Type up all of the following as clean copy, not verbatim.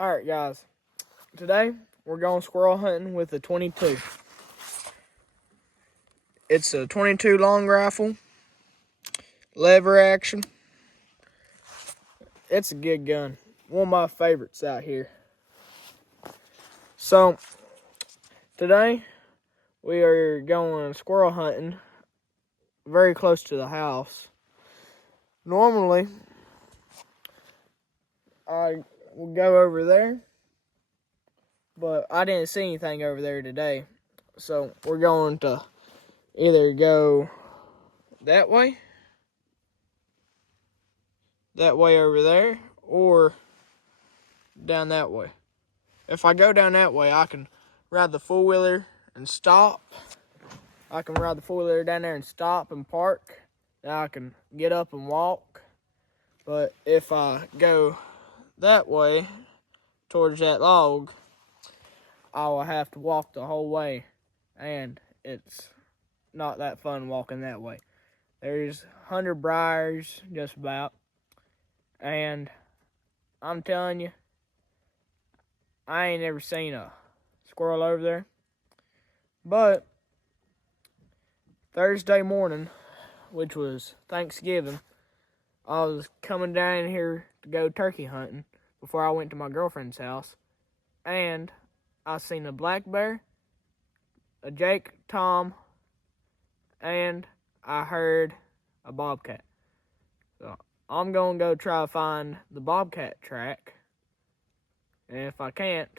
Alright guys, today we're going squirrel hunting with a 22. It's a 22 long rifle, lever action. It's a good gun, one of my favorites out here. So, today we are going squirrel hunting very close to the house. Normally, I will go over there, but I didn't see anything over there today. So we're going to either go that way over there, or down that way. If I go down that way, I can ride the four-wheeler and stop. I can ride the four-wheeler down there and stop and park. Now I can get up and walk. But if I go that way, towards that log, I will have to walk the whole way. And it's not that fun walking that way. There's 100 briars, just about. And I'm telling you, I ain't ever seen a squirrel over there. But Thursday morning, which was Thanksgiving, I was coming down here to go turkey hunting before I went to my girlfriend's house. And I seen a black bear, a Jake Tom, and I heard a bobcat. So I'm going to go try to find the bobcat track. And if I can't,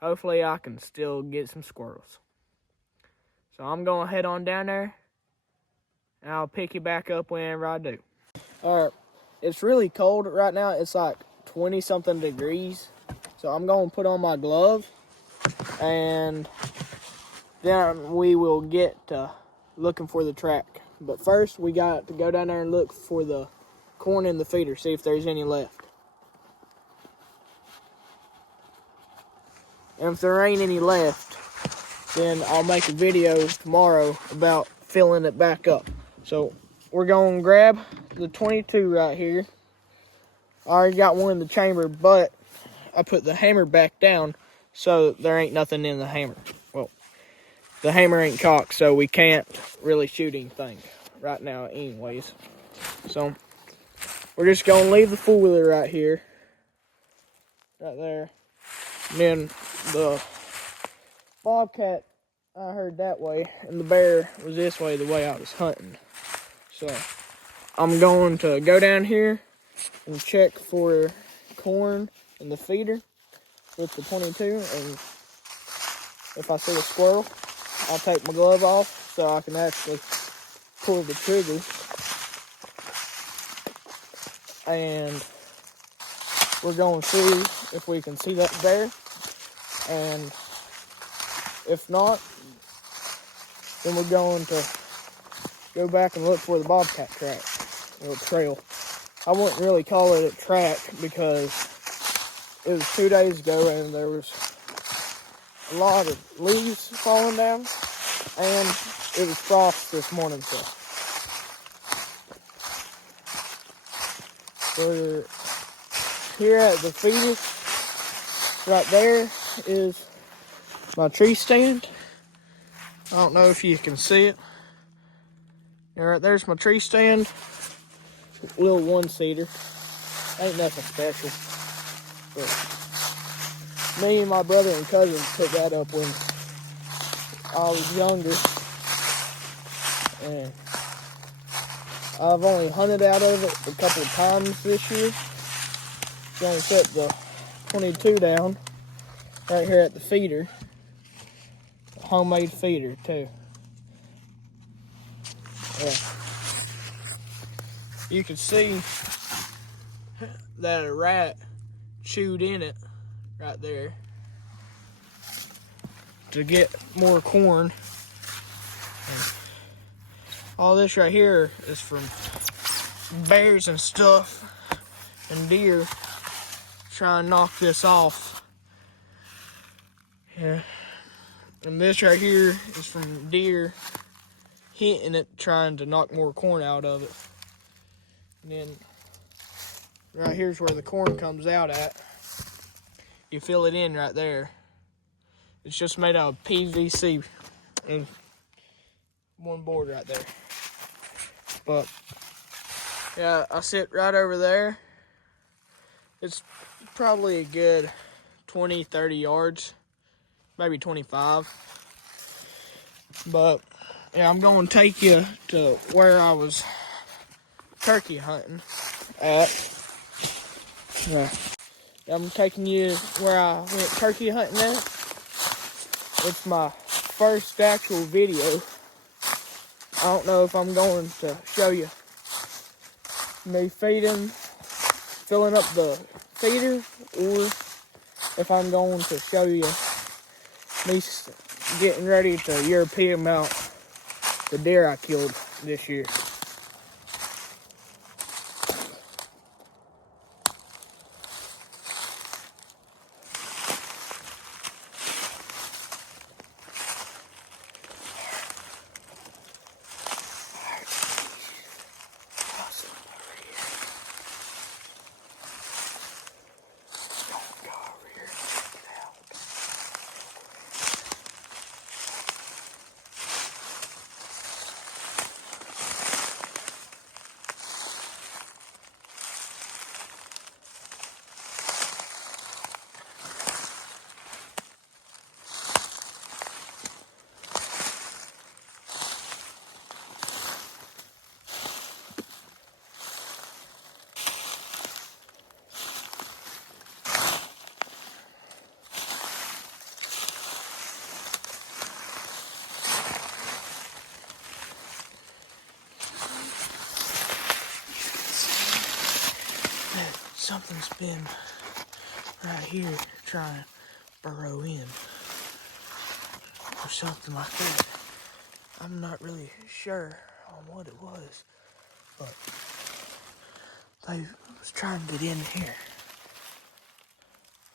hopefully I can still get some squirrels. So I'm going to head on down there, and I'll pick you back up whenever I do. Alright, it's really cold right now. It's like 20-something degrees. So I'm going to put on my glove, and then we will get to looking for the track. But first, we got to go down there and look for the corn in the feeder, see if there's any left. And if there ain't any left, then I'll make a video tomorrow about filling it back up. So we're going to grab the 22 right here. I already got one in the chamber, but I put the hammer back down so there ain't nothing in the hammer. Well, the hammer ain't cocked, so we can't really shoot anything right now anyways. So we're just going to leave the four-wheeler right here, right there. And then the bobcat, I heard that way, and the bear was this way, the way I was hunting. So I'm going to go down here and check for corn in the feeder with the 22, and if I see a squirrel, I'll take my glove off so I can actually pull the trigger. And we're going to see if we can see that bear, and if not, then we're going to go back and look for the bobcat track, or trail. I wouldn't really call it a track because it was 2 days ago and there was a lot of leaves falling down, and it was frost this morning. So we're here at the feeder. Right there is my tree stand. I don't know if you can see it. All right, there's my tree stand. Little one-seater. Ain't nothing special. But me and my brother and cousins put that up when I was younger. And I've only hunted out of it a couple of times this year. Going to set the 22 down right here at the feeder. A homemade feeder too. Yeah. You can see that a rat chewed in it right there to get more corn. And all this right here is from bears and stuff and deer trying to knock this off. Yeah. And this right here is from deer hitting it, trying to knock more corn out of it. And then right here's where the corn comes out at. you fill it in right there. It's just made out of PVC and one board right there. But yeah, I sit right over there. It's probably a good 20, 30 yards, maybe 25. But yeah, I'm going to take you to where I was turkey hunting at. Yeah. I'm taking you where I went turkey hunting at. It's my first actual video. I don't know if I'm going to show you me feeding, filling up the feeder, or if I'm going to show you me getting ready to European mount the deer I killed this year. Something's been right here trying to burrow in or something like that. I'm not really sure on what it was, but they was trying to get in here.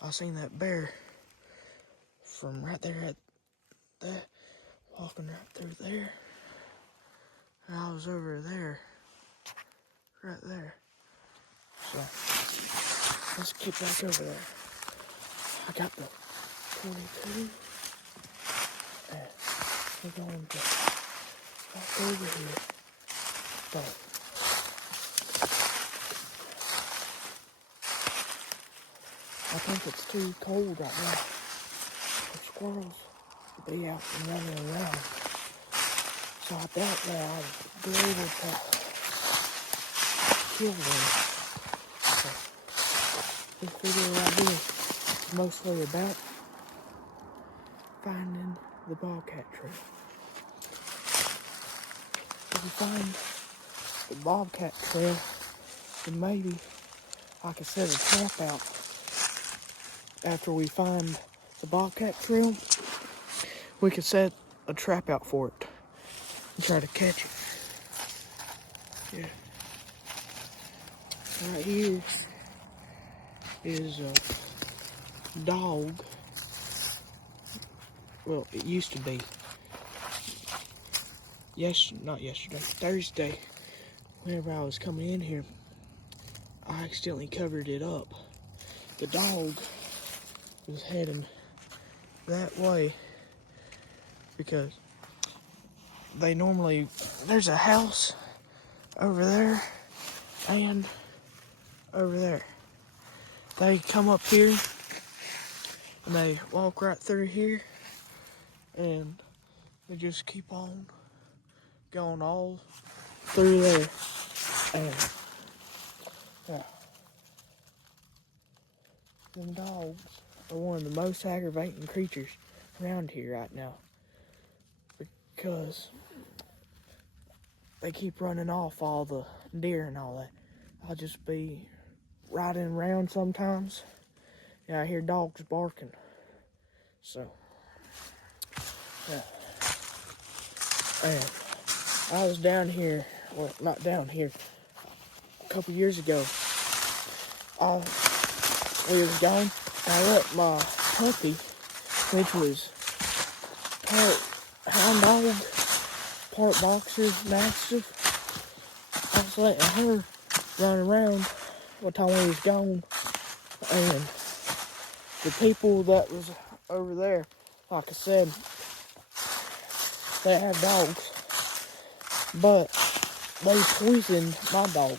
I seen that bear from right there at that, walking right through there, and I was over there, right there. So let's get back over there. I got the 22, and we're going to walk over here. But I think it's too cold right now for squirrels to be out and running around. So I doubt that I'll be able to kill them. So this video right here is mostly about finding the bobcat trail. If we find the bobcat trail, then maybe I can set a trap out. After we find the bobcat trail, we can set a trap out for it and try to catch it. Yeah. Right here is a dog. Well, it used to be. Not yesterday, Thursday, whenever I was coming in here, I accidentally covered it up. The dog was heading that way because there's a house over there and over there. They come up here and they walk right through here and they just keep on going all through there. And yeah, them dogs are one of the most aggravating creatures around here right now because they keep running off all the deer and all that. I'll just be riding around sometimes and I hear dogs barking. So yeah. And I was down here, well, not down here, a couple years ago. We was gone. I let my puppy, which was part hound dog, part boxer, mastiff. I was letting her run around what time we was gone, and the people that was over there, like I said, they have dogs, but they poisoned my dog.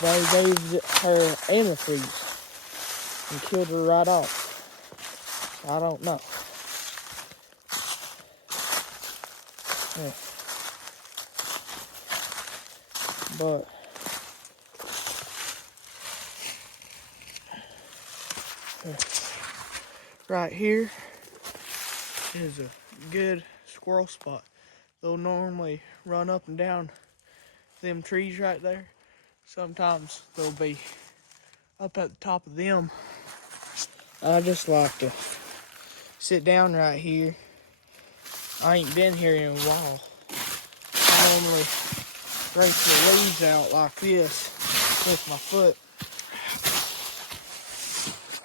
They gave her antifreeze and killed her right off. I don't know. Yeah. But right here is a good squirrel spot. They'll normally run up and down them trees right there. Sometimes they'll be up at the top of them. I just like to sit down right here. I ain't been here in a while. I normally rake the leaves out like this with my foot.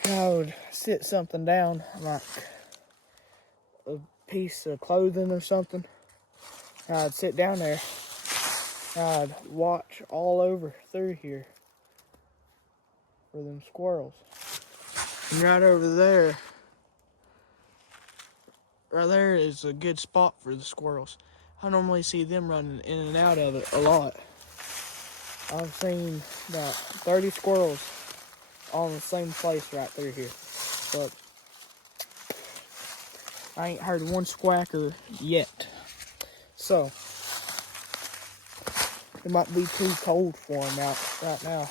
I would sit something down, like a piece of clothing or something. I'd sit down there. I'd watch all over through here for them squirrels. And right over there, right there is a good spot for the squirrels. I normally see them running in and out of it a lot. I've seen about 30 squirrels all in the same place right through here. But I ain't heard one squawker yet. So, it might be too cold for them out right now.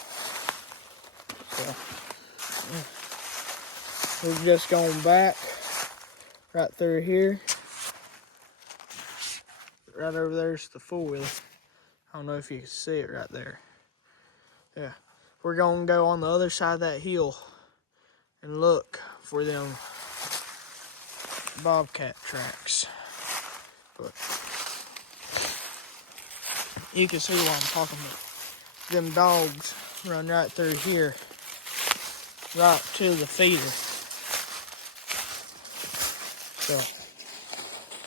So, we're just going back right through here. Right over there's the four-wheeler. I don't know if you can see it right there. Yeah. We're going to go on the other side of that hill and look for them bobcat tracks. But you can see what I'm talking about. Them dogs run right through here, right to the feeder. So,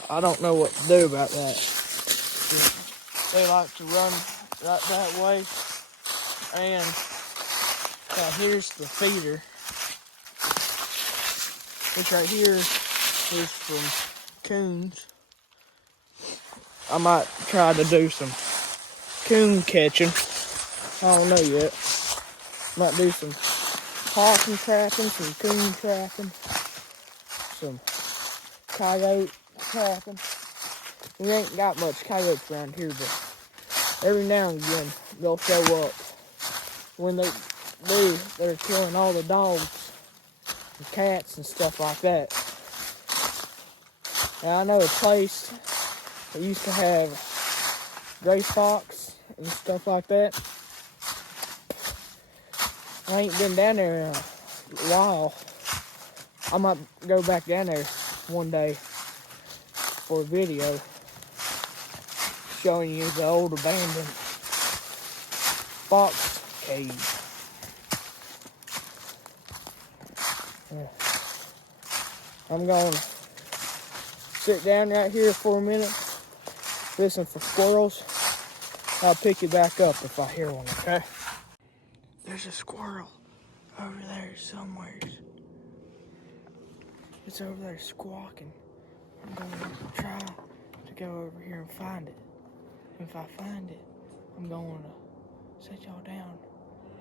I don't know what to do about that. They like to run right that way. And here's the feeder, which right here is from coons. I might try to do some coon catching. I don't know yet. Might do some possum trapping, some coon trapping, some coyote trapping. We ain't got much coyotes around here, but every now and again they'll show up. When they do, they're killing all the dogs and cats and stuff like that. Now I know a place that used to have gray fox and stuff like that. I ain't been down there in a while. I might go back down there one day for a video showing you the old abandoned fox cave. I'm going to sit down right here for a minute, listen for squirrels. I'll pick you back up if I hear one, okay? There's a squirrel over there somewhere. It's over there squawking. I'm going to try to go over here and find it. If I find it, I'm going to set y'all down.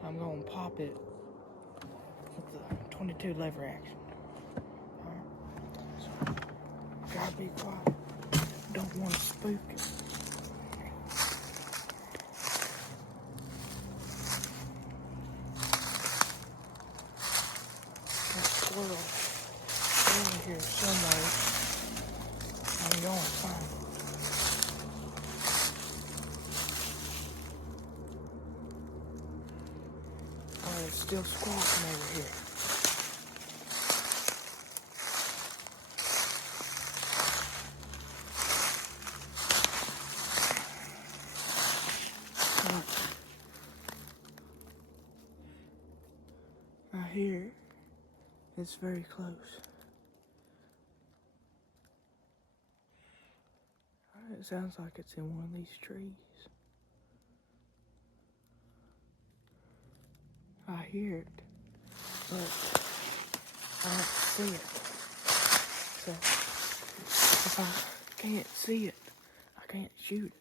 I'm going to pop it with the 22 lever action. Alright? So, gotta be quiet. Don't want to spook it. That squirrel over here somewhere. I'm going to find it. Oh, it's still squawking over here. I hear it. It's very close. It sounds like it's in one of these trees. I hear it, but I see it. So, if I can't see it, I can't shoot it.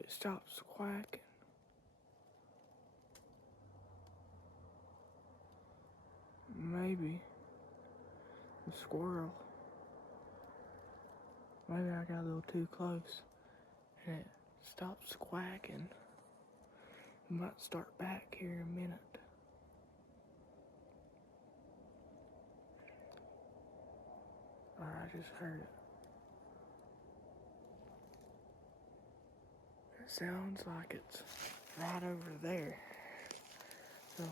It stops quacking. Maybe the squirrel. Maybe I got a little too close and it stops quacking. I might start back here in a minute. I just heard it. It sounds like it's right over there. So,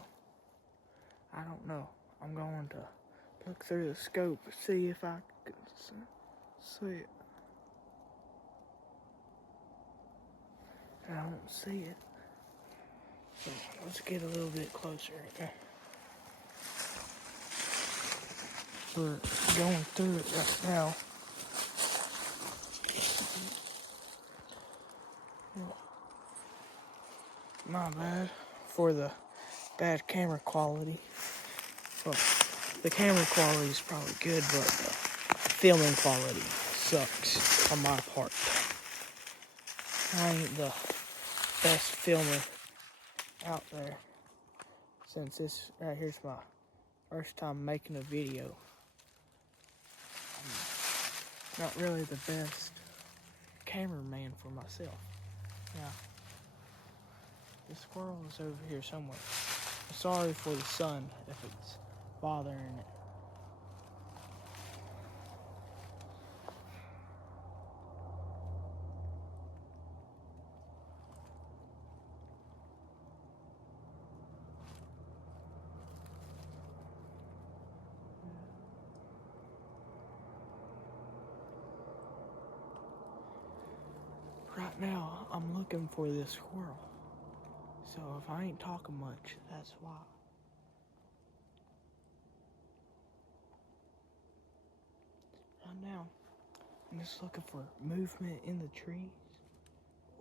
I don't know. I'm going to look through the scope and see if I can see it. I don't see it. So, let's get a little bit closer. We're going through it right now. My bad for the bad camera quality. Well, the camera quality is probably good, but the filming quality sucks on my part. I ain't the best filmer out there, since this right here's my first time making a video. I'm not really the best cameraman for myself. Now, the squirrel is over here somewhere. I'm sorry for the sun if it's bothering it. Right now, I'm looking for this squirrel. So if I ain't talking much, that's why. Right now, I'm just looking for movement in the trees,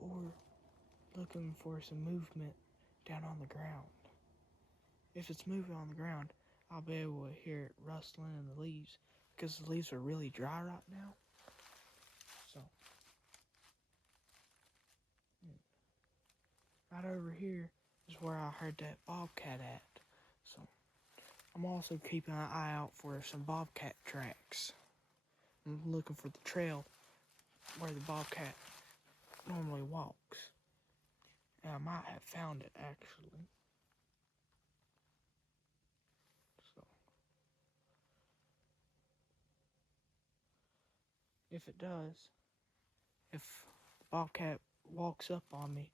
or looking for some movement down on the ground. If it's moving on the ground, I'll be able to hear it rustling in the leaves, because the leaves are really dry right now. So, right over here is where I heard that bobcat at. So, I'm also keeping an eye out for some bobcat tracks. I'm looking for the trail where the bobcat normally walks. And I might have found it, actually. So, if it does, if the bobcat walks up on me,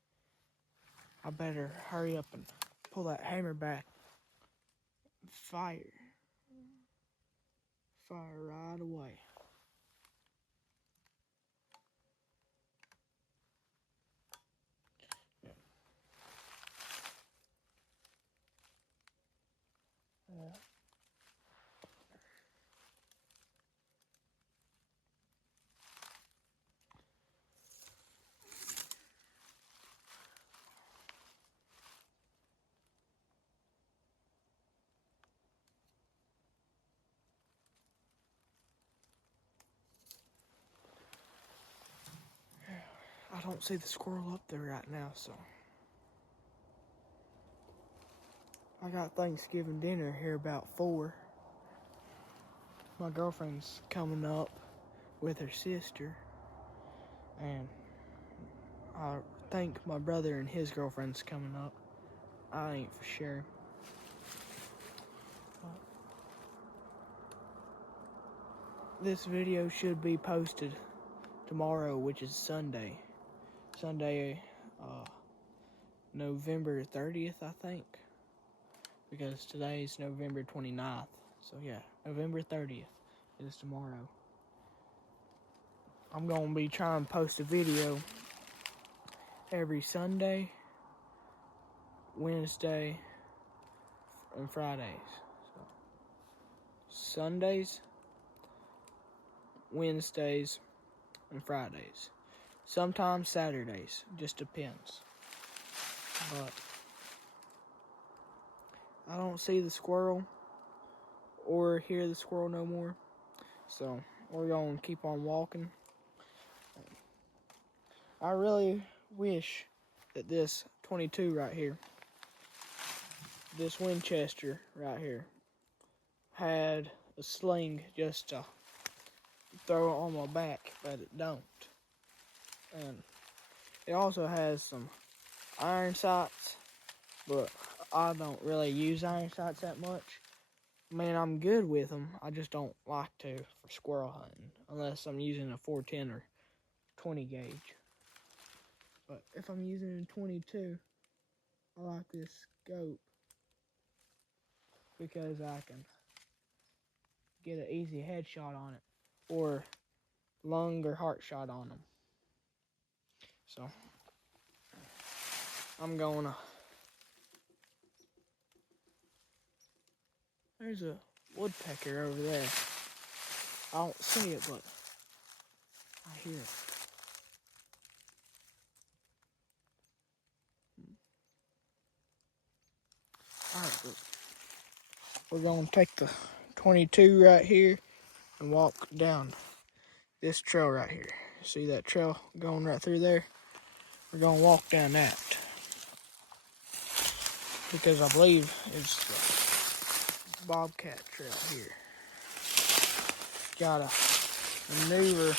I better hurry up and pull that hammer back. Fire right away. I don't see the squirrel up there right now, so I got Thanksgiving dinner here about 4. My girlfriend's coming up with her sister, and I think my brother and his girlfriend's coming up. I ain't for sure. This video should be posted tomorrow, which is Sunday. November 30th, I think. Because today's November 29th. So yeah, November 30th is tomorrow. I'm going to be trying to post a video every Sunday, Wednesday, and Fridays. So, Sundays, Wednesdays and Fridays. Sometimes Saturdays, just depends. But I don't see the squirrel or hear the squirrel no more. So we're going to keep on walking. I really wish that this 22 right here, this Winchester right here, had a sling just to throw it on my back, but it don't. And it also has some iron sights, but I don't really use iron sights that much. I mean, I'm good with them. I just don't like to for squirrel hunting unless I'm using a 410 or 20 gauge. But if I'm using a 22, I like this scope because I can get an easy headshot on it or lung or heart shot on them. So I'm going to. There's a woodpecker over there. I don't see it, but I hear it. Alright, we're going to take the 22 right here and walk down this trail right here. See that trail going right through there? We're going to walk down that because I believe it's the bobcat trail here. Gotta maneuver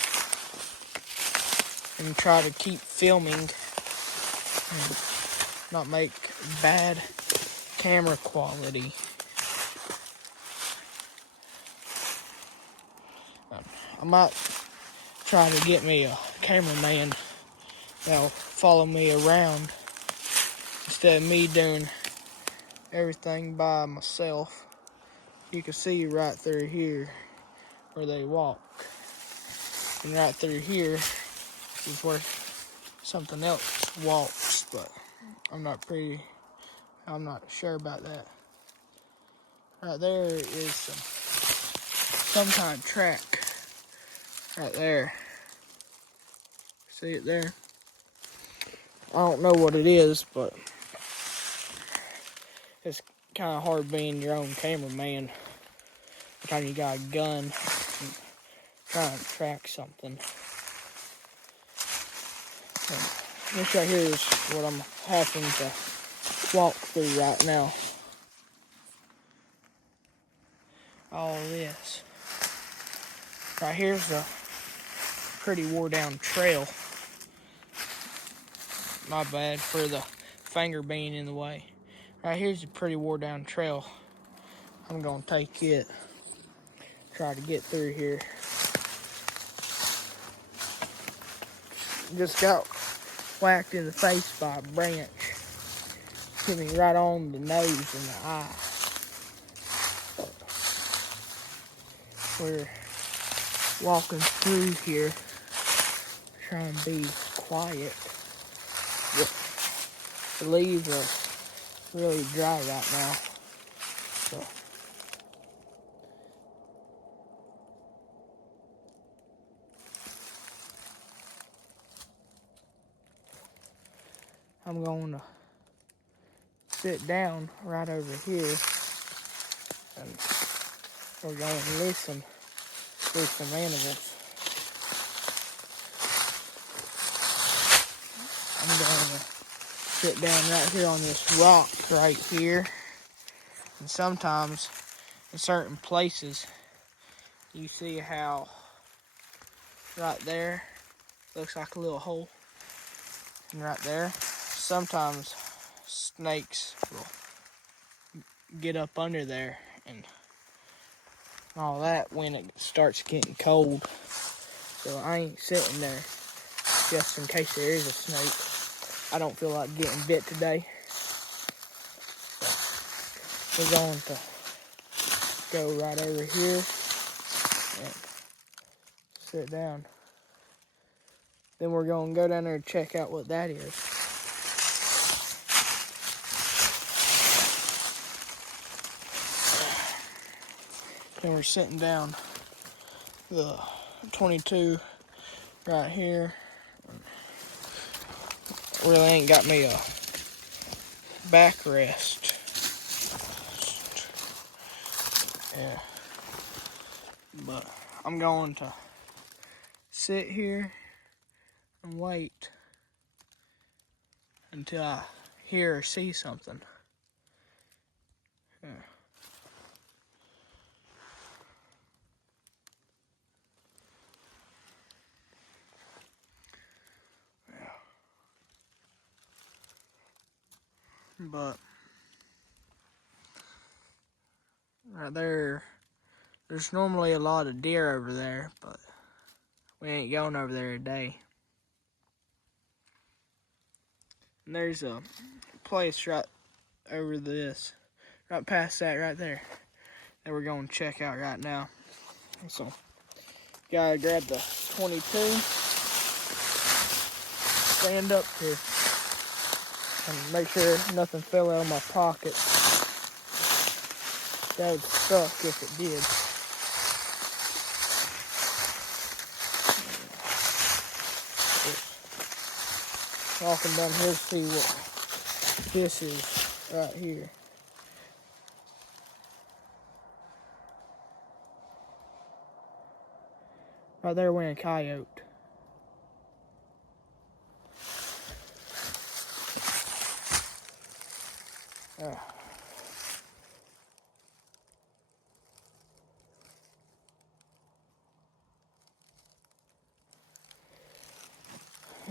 and try to keep filming and not make bad camera quality. I might try to get me a cameraman that'll follow me around instead of me doing everything by myself. You can see right through here where they walk, and right through here is where something else walks, but I'm not sure about that. Right there is some kind of track right there. See it there? I don't know what it is, but it's kind of hard being your own cameraman every time you got a gun and trying to track something. And this right here is what I'm having to walk through right now. All this. Right here's a pretty wore down trail. My bad for the finger being in the way. Right here's a pretty wore down trail. I'm gonna take it. Try to get through here. Just got whacked in the face by a branch. Hit me right on the nose and the eye. We're walking through here, trying to be quiet. The leaves are really dry right now. So I'm going to sit down right over here and we're going to listen to some animals. I'm going to sit down right here on this rock right here. And sometimes in certain places you see how right there looks like a little hole. And right there, sometimes snakes will get up under there and all that when it starts getting cold. So I ain't sitting there just in case there is a snake. I don't feel like getting bit today. So we're going to go right over here and sit down. Then we're going to go down there and check out what that is. Then we're sitting down. The 22 right here. Really ain't got me a backrest. Yeah. But I'm going to sit here and wait until I hear or see something. Yeah. But right there, there's normally a lot of deer over there, but we ain't going over there today. And there's a place right over this, right past that right there, that we're going to check out right now. So, gotta grab the 22, stand up here, and make sure nothing fell out of my pocket. That would suck if it did. Just walking down here to see what this is right here. Right there wearing a coyote.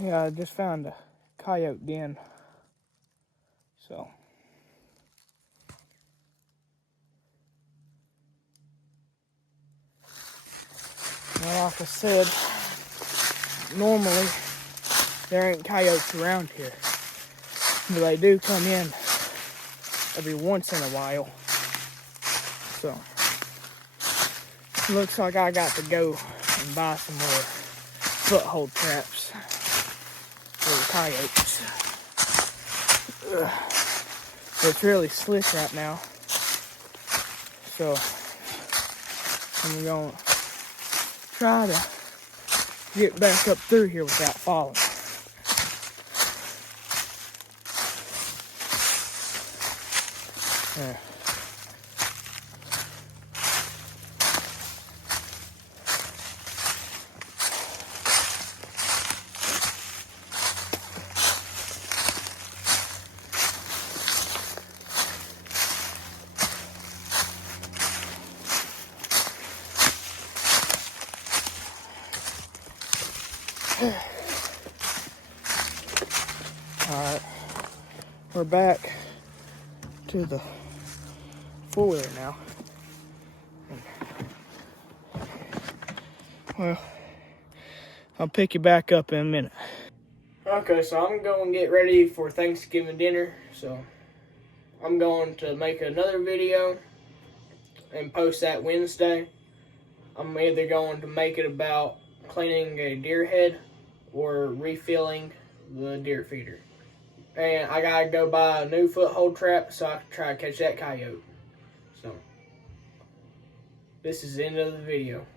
Yeah, I just found a coyote den. So, well, like I said, normally there ain't coyotes around here, but they do come in every once in a while. So, looks like I got to go and buy some more foothold traps for the coyotes. It's really slick right now, so I'm going to try to get back up through here without falling. Yeah. Alright, we're back to the four-wheeler now. Well, I'll pick you back up in a minute. Okay, so I'm going to get ready for Thanksgiving dinner. So I'm going to make another video and post that Wednesday. I'm either going to make it about cleaning a deer head or refilling the deer feeder. And I gotta go buy a new foothold trap so I can try to catch that coyote. So, this is the end of the video.